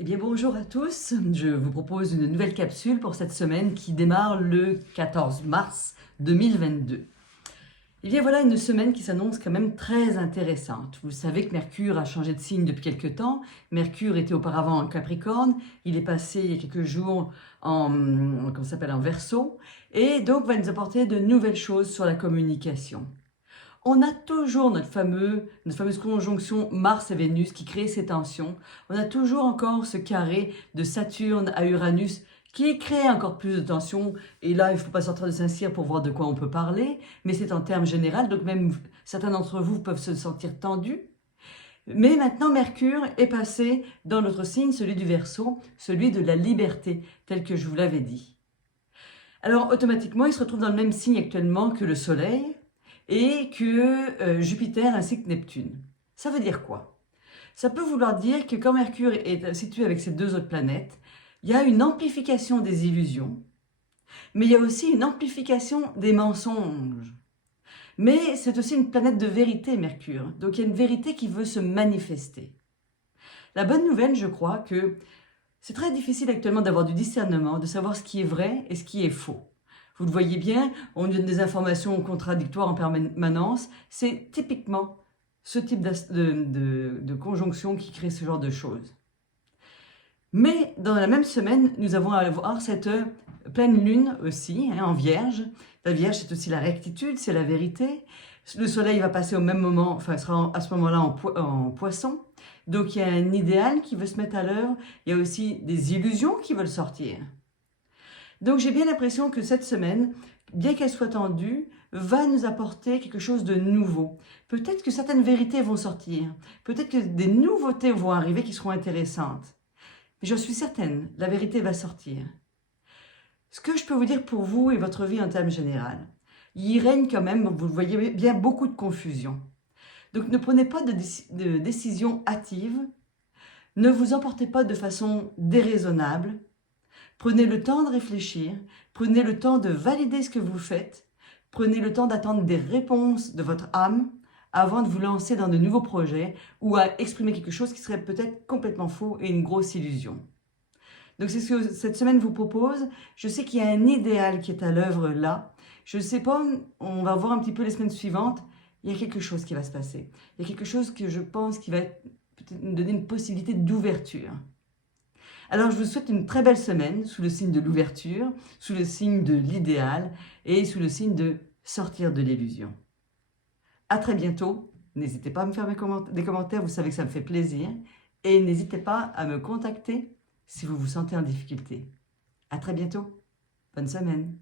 Eh bien bonjour à tous, je vous propose une nouvelle capsule pour cette semaine qui démarre le 14 mars 2022. Eh bien voilà une semaine qui s'annonce quand même très intéressante. Vous savez que Mercure a changé de signe depuis quelques temps. Mercure était auparavant en Capricorne, il est passé il y a quelques jours en Verseau et donc va nous apporter de nouvelles choses sur la communication. On a toujours notre fameuse conjonction Mars et Vénus qui crée ces tensions. On a toujours encore ce carré de Saturne à Uranus qui crée encore plus de tensions. Et là, il ne faut pas sortir de Saint-Cyr pour voir de quoi on peut parler, mais c'est en termes généraux, donc même certains d'entre vous peuvent se sentir tendus. Mais maintenant, Mercure est passé dans notre signe, celui du Verseau, celui de la liberté, tel que je vous l'avais dit. Alors automatiquement, il se retrouve dans le même signe actuellement que le Soleil et que Jupiter ainsi que Neptune. Ça veut dire quoi? Ça peut vouloir dire que quand Mercure est situé avec ces deux autres planètes, il y a une amplification des illusions, mais il y a aussi une amplification des mensonges. Mais c'est aussi une planète de vérité, Mercure. Donc il y a une vérité qui veut se manifester. La bonne nouvelle, je crois, que c'est très difficile actuellement d'avoir du discernement, de savoir ce qui est vrai et ce qui est faux. Vous le voyez bien, on donne des informations contradictoires en permanence. C'est typiquement ce type de conjonction qui crée ce genre de choses. Mais dans la même semaine, nous avons à voir cette pleine lune aussi, en Vierge. La Vierge, c'est aussi la rectitude, c'est la vérité. Le Soleil va passer au même moment, enfin, sera à ce moment-là en Poisson. Donc il y a un idéal qui veut se mettre à l'œuvre. Il y a aussi des illusions qui veulent sortir. Donc j'ai bien l'impression que cette semaine, bien qu'elle soit tendue, va nous apporter quelque chose de nouveau. Peut-être que certaines vérités vont sortir. Peut-être que des nouveautés vont arriver qui seront intéressantes. Mais je suis certaine, la vérité va sortir. Ce que je peux vous dire pour vous et votre vie en termes généraux, il règne quand même, vous le voyez bien, beaucoup de confusion. Donc ne prenez pas de décisions hâtives, ne vous emportez pas de façon déraisonnable, prenez le temps de réfléchir, prenez le temps de valider ce que vous faites, prenez le temps d'attendre des réponses de votre âme avant de vous lancer dans de nouveaux projets ou à exprimer quelque chose qui serait peut-être complètement faux et une grosse illusion. Donc c'est ce que cette semaine vous propose. Je sais qu'il y a un idéal qui est à l'œuvre là. Je ne sais pas, on va voir un petit peu les semaines suivantes. Il y a quelque chose qui va se passer. Il y a quelque chose que je pense qui va peut-être nous donner une possibilité d'ouverture. Alors je vous souhaite une très belle semaine sous le signe de l'ouverture, sous le signe de l'idéal et sous le signe de sortir de l'illusion. À très bientôt. N'hésitez pas à me faire des commentaires, vous savez que ça me fait plaisir. Et n'hésitez pas à me contacter si vous vous sentez en difficulté. À très bientôt. Bonne semaine.